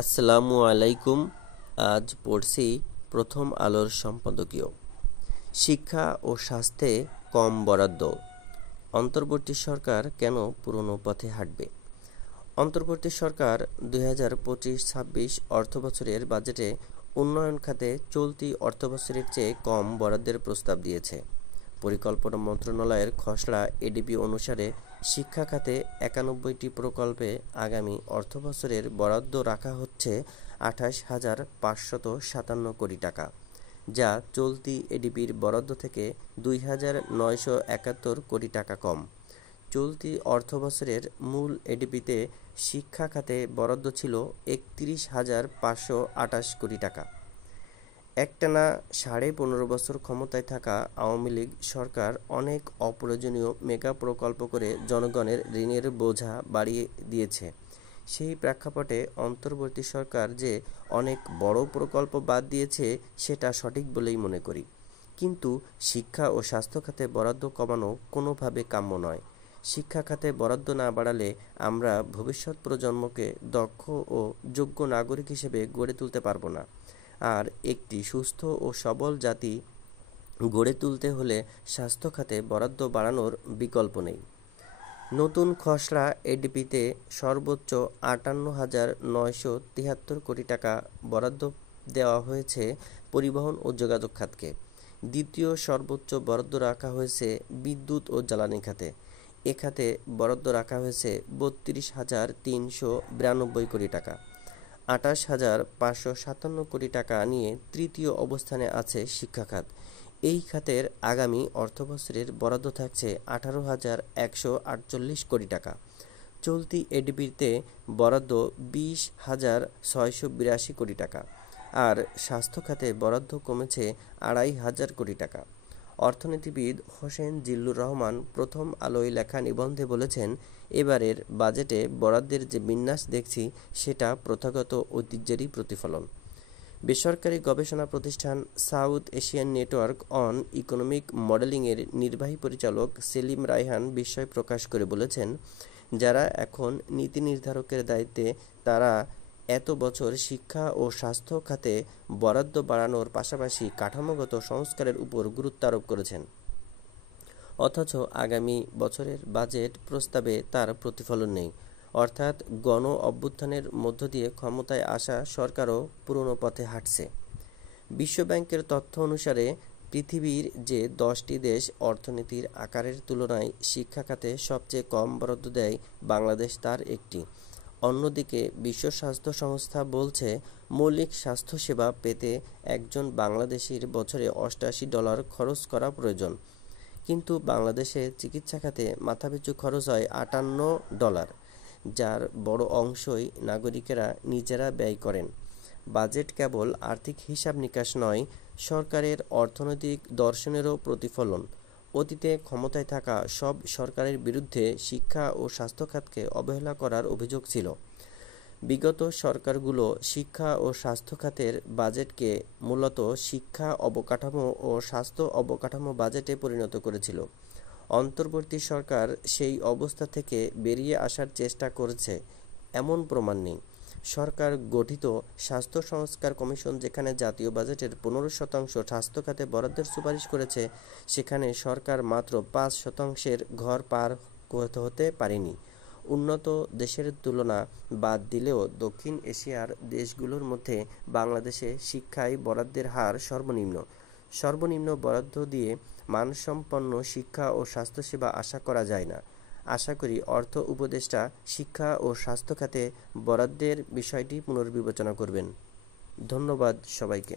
আসসালামু আলাইকুম। আজ পড়ছি প্রথম আলোর সম্পাদকীয়। শিক্ষা ও স্বাস্থ্যে কম বরাদ্দ, অন্তর্বর্তী সরকার কেন পুরনো পথে হাঁটবে? অন্তর্বর্তী সরকার 2025-26 অর্থবছরের বাজেটে উন্নয়ন খাতে চলতি অর্থবছরের চেয়ে কম বরাদ্দের প্রস্তাব দিয়েছে। পরিকল্পনা মন্ত্রণালয়ের খসড়া এডিপি অনুসারে শিক্ষা খাতে 91টি প্রকল্পে আগামী অর্থবছরের বরাদ্দ রাখা হচ্ছে 28,557 কোটি টাকা, যা চলতি এডিপির বরাদ্দ থেকে 2,971 কোটি টাকা কম। চলতি অর্থবছরের মূল এডিপিতে শিক্ষা খাতে বরাদ্দ ছিল 31,528 কোটি টাকা। একটানা 15.5 বছর ক্ষমতায় থাকা আওয়ামী লীগ সরকার অনেক অপ্রয়োজনীয় মেগা প্রকল্প করে জনগণের ঋণের বোঝা বাড়িয়ে দিয়েছে। সেই প্রেক্ষাপটে অন্তর্বর্তী সরকার যে অনেক বড় প্রকল্প বাদ দিয়েছে সেটা সঠিক বলেই মনে করি। কিন্তু শিক্ষা ও স্বাস্থ্য খাতে বরাদ্দ কমানো কোনোভাবে কাম্য নয়। শিক্ষা খাতে বরাদ্দ না বাড়ালে আমরা ভবিষ্যৎ প্রজন্মকে দক্ষ ও যোগ্য নাগরিক হিসেবে গড়ে তুলতে পারব না। আর একটি সুস্থ ও সবল জাতি গড়ে তুলতে হলে স্বাস্থ্য খাতে বরাদ্দ বাড়ানোর বিকল্প নেই। নতুন খসড়া এডিপিতে সর্বোচ্চ 58,973 কোটি টাকা বরাদ্দ দেওয়া হয়েছে পরিবহন ও যোগাযোগ খাতকে। দ্বিতীয় সর্বোচ্চ বরাদ্দ রাখা হয়েছে বিদ্যুৎ ও জ্বালানি খাতে। এ খাতে বরাদ্দ রাখা হয়েছে 32,392 কোটি টাকা। 28,557 কোটি টাকা নিয়ে তৃতীয় অবস্থানে আছে শিক্ষা খাত। এই খাতের আগামী অর্থবছরের বরাদ্দ থাকছে 18,148 কোটি টাকা। চলতি এডিপিতে বরাদ্দ 20,682 কোটি টাকা। আর স্বাস্থ্য খাতে বরাদ্দ কমেছে 2,500 কোটি টাকা। অর্থনীতিবিদ হোসেন জিল্লুর রহমান প্রথম আলোয় লেখা নিবন্ধে বলেছেন, এবারের বাজেটে বরাদ্দের যে বিন্যাস দেখছি সেটা প্রথাগত ঐতিহ্যেরই প্রতিফলন। বেসরকারি গবেষণা প্রতিষ্ঠান South Asian Network on Economic মডেলিংয়ের নির্বাহী পরিচালক সেলিম রায়হান বিস্ময় প্রকাশ করে বলেছেন, যারা এখন নীতি নির্ধারকের দায়িত্বে তারা এত বছর শিক্ষা ও স্বাস্থ্য খাতে বরাদ্দ বাড়ানোর পাশাপাশি কাঠামোগত সংস্কারের উপর গুরুত্ব আরোপ করেছেন। অথচ আগামী বছরের বাজেট প্রস্তাবে তার প্রতিফলন নেই। অর্থাৎ গণ অভ্যুত্থানের মধ্য দিয়ে ক্ষমতায় আসা সরকারও পুরনো পথে হাঁটছে। বিশ্বব্যাংকের তথ্য অনুসারে পৃথিবীর যে 10টি দেশ অর্থনীতির আকারের তুলনায় শিক্ষা খাতে সবচেয়ে কম বরাদ্দ দেয়, বাংলাদেশ তার একটি। অন্যদিকে বিশ্ব স্বাস্থ্য সংস্থা বলছে, মৌলিক স্বাস্থ্যসেবা পেতে একজন বাংলাদেশির বছরে $88 খরচ করা প্রয়োজন। কিন্তু বাংলাদেশে চিকিৎসা খাতে মাথাপিছু খরচ হয় $58, যার বড় অংশই নাগরিকেরা নিজেরা ব্যয় করেন। বাজেট কেবল আর্থিক হিসাব নিকাশ নয়, সরকারের অর্থনৈতিক দর্শনেরও প্রতিফলন। অতীতে ক্ষমতায় থাকা সব সরকারের বিরুদ্ধে শিক্ষা ও স্বাস্থ্য খাতকে অবহেলা করার অভিযোগ ছিল। বিগত সরকারগুলো শিক্ষা ও স্বাস্থ্য খাতের বাজেটকে মূলত শিক্ষা অবকাঠামো ও স্বাস্থ্য অবকাঠামো বাজেটে পরিণত করেছিল। অন্তর্বর্তী সরকার সেই অবস্থা থেকে বেরিয়ে আসার চেষ্টা করেছে এমন প্রমাণ নেই। সরকার গঠিত স্বাস্থ্য সংস্কার কমিশন যেখানে জাতীয় বাজেটের 15% স্বাস্থ্য খাতে বরাদ্দের সুপারিশ করেছে, সেখানে সরকার মাত্র 5% ঘর পার হতে পারেনি। উন্নত দেশের তুলনা বাদ দিলেও দক্ষিণ এশিয়ার দেশগুলোর মধ্যে বাংলাদেশে শিক্ষায় বরাদ্দের হার সর্বনিম্ন বরাদ্দ দিয়ে মানসম্পন্ন শিক্ষা ও স্বাস্থ্যসেবা আশা করা যায় না। আশা করি অর্থ উপদেষ্টা শিক্ষা ও স্বাস্থ্য খাতে বরাদ্দের বিষয়টি পুনর্বিবেচনা করবেন। ধন্যবাদ সবাইকে।